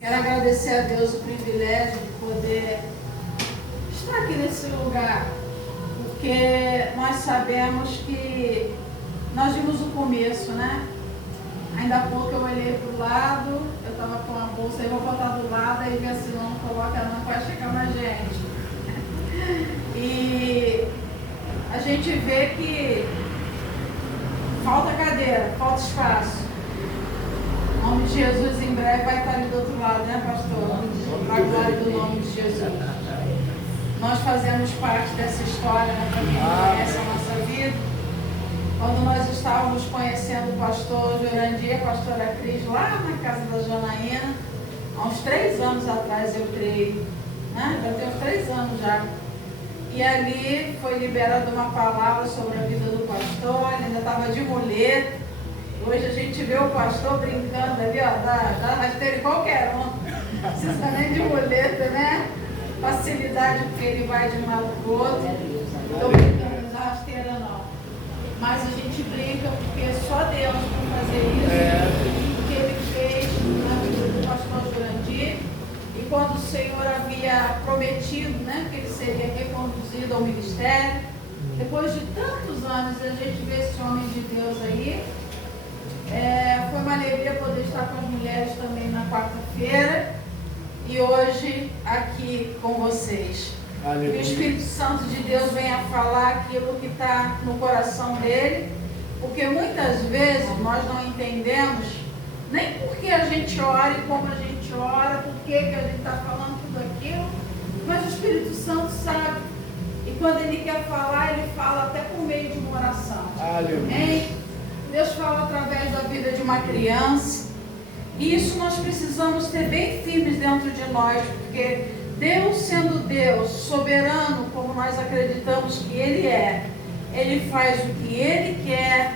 Quero agradecer a Deus o privilégio de poder estar aqui nesse lugar, porque nós sabemos que nós vimos o começo, né? Ainda há pouco eu olhei para o lado, eu estava com a bolsa, eu vou botar do lado, aí minha assim, não coloca não, vai chegar na gente. E a gente vê que falta cadeira, falta espaço. Em nome de Jesus, em breve vai estar ali do outro lado, né, pastor? Para a glória do nome de Jesus. Nós fazemos parte dessa história, né, para quem não conhece a nossa vida. Quando nós estávamos conhecendo o pastor Jurandir, a pastora Cris, lá na casa da Janaína, há uns 3 anos atrás, eu creio, né? Já tem uns 3 anos já. E ali foi liberada uma palavra sobre a vida do pastor, ele ainda estava de muleta. Hoje a gente vê o pastor brincando ali, ó, dá rasteira em qualquer um. Não precisa nem de muleta, né? Facilidade, porque ele vai de um lado para o outro. Estou brincando, não dá rasteira não. Mas a gente brinca porque só Deus pode fazer isso. O que ele fez na vida do pastor Jurandir. E quando o Senhor havia prometido, né, que ele seria reconduzido ao ministério, depois de tantos anos a gente vê esse homem de Deus aí. Foi uma alegria poder estar com as mulheres também na quarta-feira e hoje aqui com vocês. Aleluia. Que o Espírito Santo de Deus venha falar aquilo que está no coração dele, porque muitas vezes nós não entendemos nem porque a gente ora e como a gente ora, por que a gente está falando tudo aquilo, mas o Espírito Santo sabe. E quando ele quer falar, ele fala até por meio de uma oração. Aleluia. Amém? Deus fala através da vida de uma criança. E isso nós precisamos ter bem firmes dentro de nós, porque Deus, sendo Deus soberano, como nós acreditamos que Ele é, Ele faz o que Ele quer,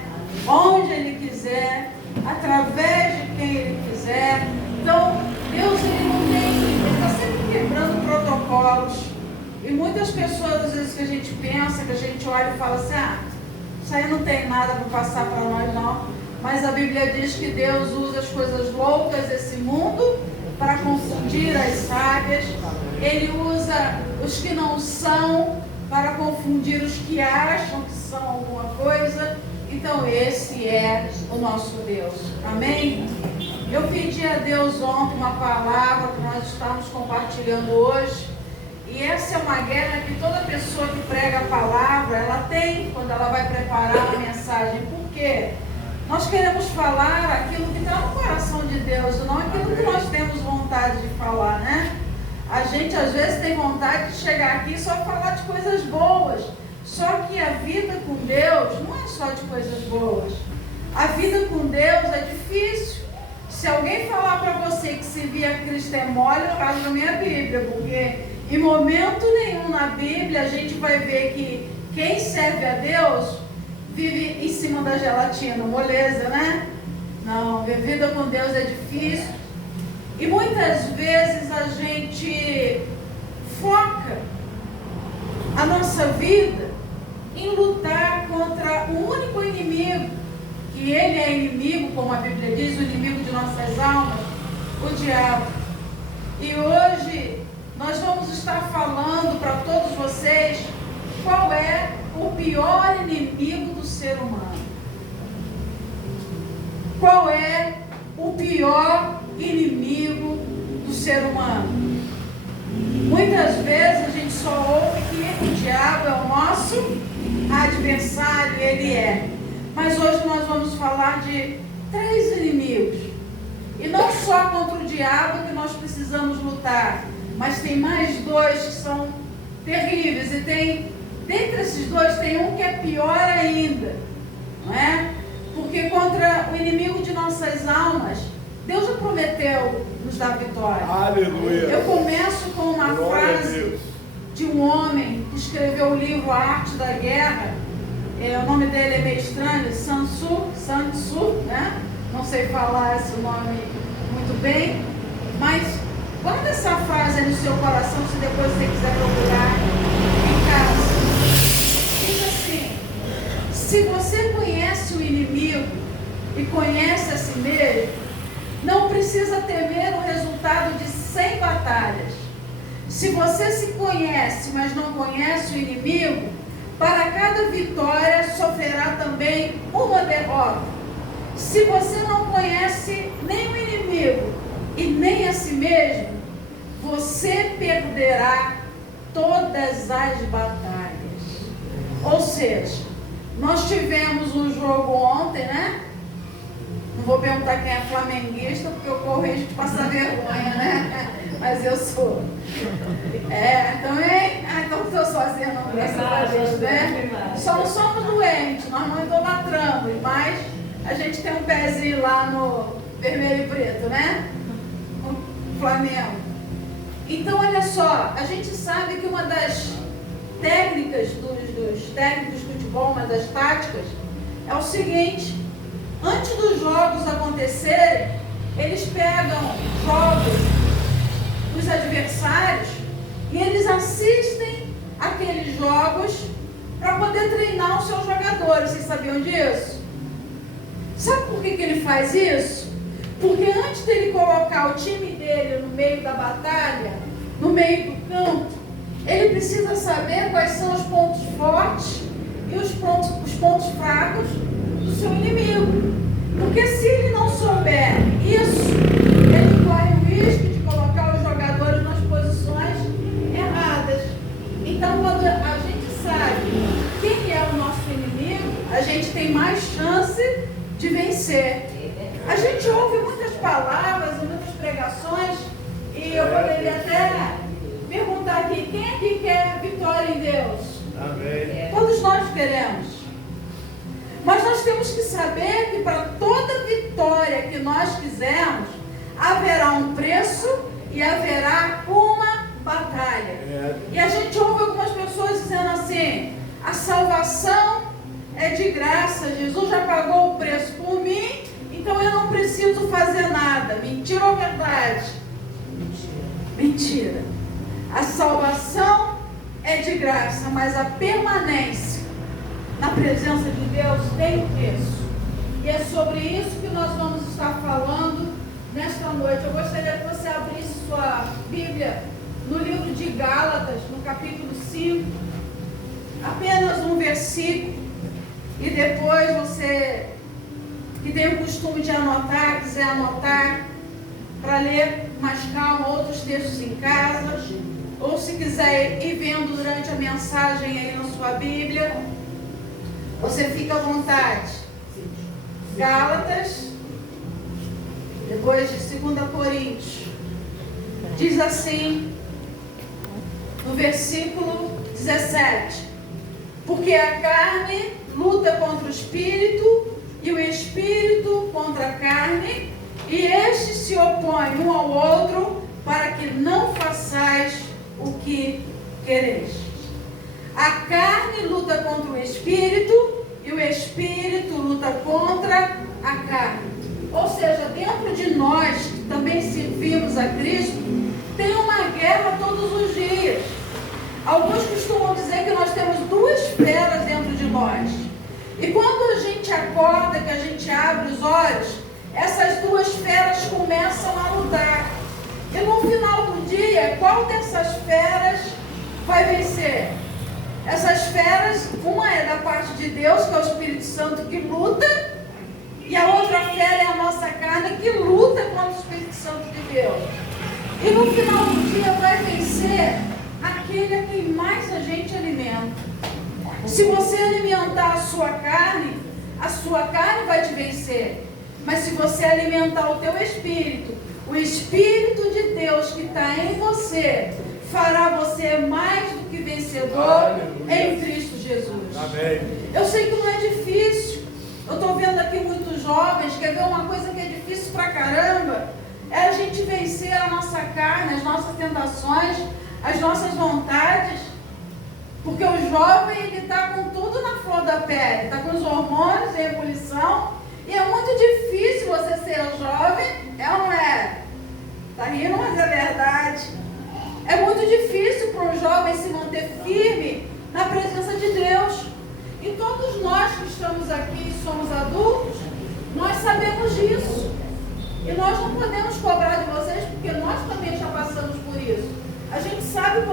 onde Ele quiser, através de quem Ele quiser. Então, Deus, Ele está sempre quebrando protocolos. E muitas pessoas, às vezes, que a gente pensa, que a gente olha e fala assim, isso aí não tem nada para passar para nós não, mas a Bíblia diz que Deus usa as coisas loucas desse mundo para confundir as sábias. Ele usa os que não são para confundir os que acham que são alguma coisa. Então esse é o nosso Deus. Amém? Eu pedi a Deus ontem uma palavra que nós estamos compartilhando hoje. E essa é uma guerra que toda pessoa que prega a palavra, ela tem quando ela vai preparar a mensagem. Por quê? Nós queremos falar aquilo que está no coração de Deus, não aquilo que nós temos vontade de falar, né? A gente às vezes tem vontade de chegar aqui e só falar de coisas boas. Só que a vida com Deus não é só de coisas boas. A vida com Deus é difícil. Se alguém falar para você que servir a Cristo é mole, eu rasgo a minha Bíblia, porque em momento nenhum na Bíblia a gente vai ver que quem serve a Deus vive em cima da gelatina, moleza, né? Não, a vida com Deus é difícil. E muitas vezes a gente foca a nossa vida em lutar contra o único inimigo, que ele é inimigo, como a Bíblia diz, o inimigo de nossas almas, o diabo. E hoje nós vamos estar falando para todos vocês qual é o pior inimigo do ser humano. Qual é o pior inimigo do ser humano? Muitas vezes a gente só ouve que o diabo é o nosso adversário, ele é. Mas hoje nós vamos falar de 3 inimigos. E não só contra o diabo que nós precisamos lutar, mas tem mais 2 que são terríveis. E dentre esses 2 tem um que é pior ainda, não é? Porque contra o inimigo de nossas almas, Deus já prometeu nos dar vitória. Aleluia. Eu começo com uma frase de um homem que escreveu o livro A Arte da Guerra. O nome dele é meio estranho, Sun Tzu, né? Não sei falar esse nome muito bem, mas guarda essa frase no seu coração, se depois você quiser procurar em casa. Diz assim: se você conhece o inimigo e conhece a si mesmo, não precisa temer o resultado de Se você se conhece, mas não conhece o inimigo, para cada vitória sofrerá também uma derrota. Se você não conhece nem o inimigo e nem a si mesmo, você perderá todas as batalhas. Ou seja, nós tivemos um jogo ontem, né? Não vou perguntar quem é flamenguista, porque eu corro risco de passar vergonha, né? Mas eu sou. Também? Então não estou sozinha, não, graças a Deus, né? Só não somos doentes, nós não idolatramos, mas a gente tem um pezinho lá no vermelho e preto, né? No Flamengo. Então, olha só, a gente sabe que uma das técnicas dos técnicos de futebol, uma das táticas, é o seguinte: antes dos jogos acontecerem, eles pegam jogos dos adversários e eles assistem aqueles jogos para poder treinar os seus jogadores. Vocês sabiam disso? Sabe por que ele faz isso? Porque antes dele colocar o time dele no meio da batalha, no meio do campo, ele precisa saber quais são os pontos fortes e os pontos fracos do seu inimigo. Porque se ele não souber isso, ele corre o risco de colocar os jogadores nas posições erradas. Então, quando a gente sabe quem é o nosso inimigo, a gente tem mais chance de vencer. A gente ouve muitas palavras e muitas pregações, e eu poderia até perguntar aqui: quem aqui quer vitória em Deus? Amém. Todos nós queremos. Mas nós temos que saber que para toda vitória que nós quisermos, haverá um preço e haverá uma batalha. E a gente ouve algumas pessoas dizendo assim: a salvação é de graça, Jesus já pagou o preço por mim, então eu não preciso fazer nada. Mentira ou verdade? Mentira. A salvação é de graça, mas a permanência na presença de Deus tem um preço. E é sobre isso que nós vamos estar falando nesta noite. Eu gostaria que você abrisse sua Bíblia no livro de Gálatas, no capítulo 5, apenas um versículo, e depois você que tem o costume de anotar, quiser anotar, para ler mais calma outros textos em casa, ou se quiser ir vendo durante a mensagem aí na sua Bíblia, você fica à vontade. Gálatas, depois de 2 Coríntios, diz assim, no versículo 17: porque a carne luta contra o espírito e o espírito contra a carne, e estes se opõem um ao outro para que não façais o que quereis. A carne luta contra o espírito e o espírito luta contra a carne. Ou seja, dentro de nós, que também servimos a Cristo, tem uma guerra todos os dias. Alguns costumam dizer que nós temos duas feras dentro de nós. E quando a gente acorda, que a gente abre os olhos, essas duas feras começam a lutar. E no final do dia, qual dessas feras vai vencer? Essas feras, uma é da parte de Deus, que é o Espírito Santo que luta, e a outra fera é a nossa carne, que luta contra o Espírito Santo de Deus. E no final do dia vai vencer aquele a quem mais a gente alimenta. Se você alimentar a sua carne vai te vencer. Mas se você alimentar o teu espírito, o Espírito de Deus que está em você, fará você mais do que vencedor em Cristo Jesus. Amém. Eu sei que não é difícil. Eu estou vendo aqui muitos jovens. Quer ver uma coisa que é difícil pra caramba? É a gente vencer a nossa carne, as nossas tentações, as nossas vontades. Porque o jovem, ele está com tudo na flor da pele, está com os hormônios em ebulição, e é muito difícil você ser jovem, é ou não é? Está rindo, mas é verdade. É muito difícil para um jovem se manter firme na presença de Deus. E todos nós que estamos aqui e somos adultos, nós sabemos disso. E nós não podemos cobrar de vocês, porque nós também já passamos por isso. A gente sabe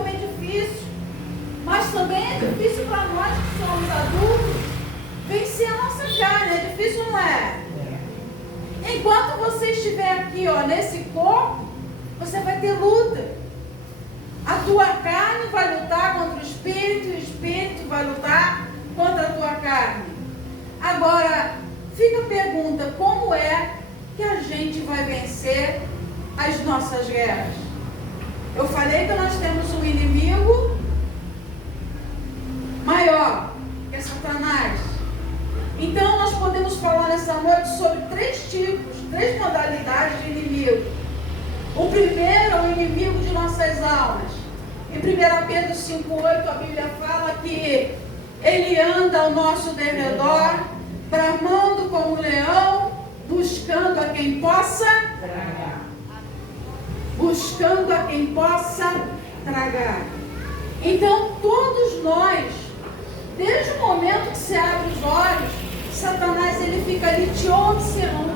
para nós que somos adultos vencer a nossa carne. É difícil, não é? Enquanto você estiver aqui, ó, nesse corpo, você vai ter luta. A tua carne vai lutar contra o espírito, e o espírito vai lutar contra a tua carne. Agora, fica a pergunta: como é que a gente vai vencer as nossas guerras? Eu falei que nós temos um inimigo maior, que é Satanás. Então nós podemos falar nessa noite sobre três tipos, três modalidades de inimigo. O primeiro é o inimigo de nossas almas. Em 1 Pedro 5,8 a Bíblia fala que ele anda ao nosso derredor, bramando como um leão, buscando a quem possa tragar. Buscando a quem possa tragar. Então todos nós, desde o momento que você abre os olhos, Satanás ele fica ali te observando.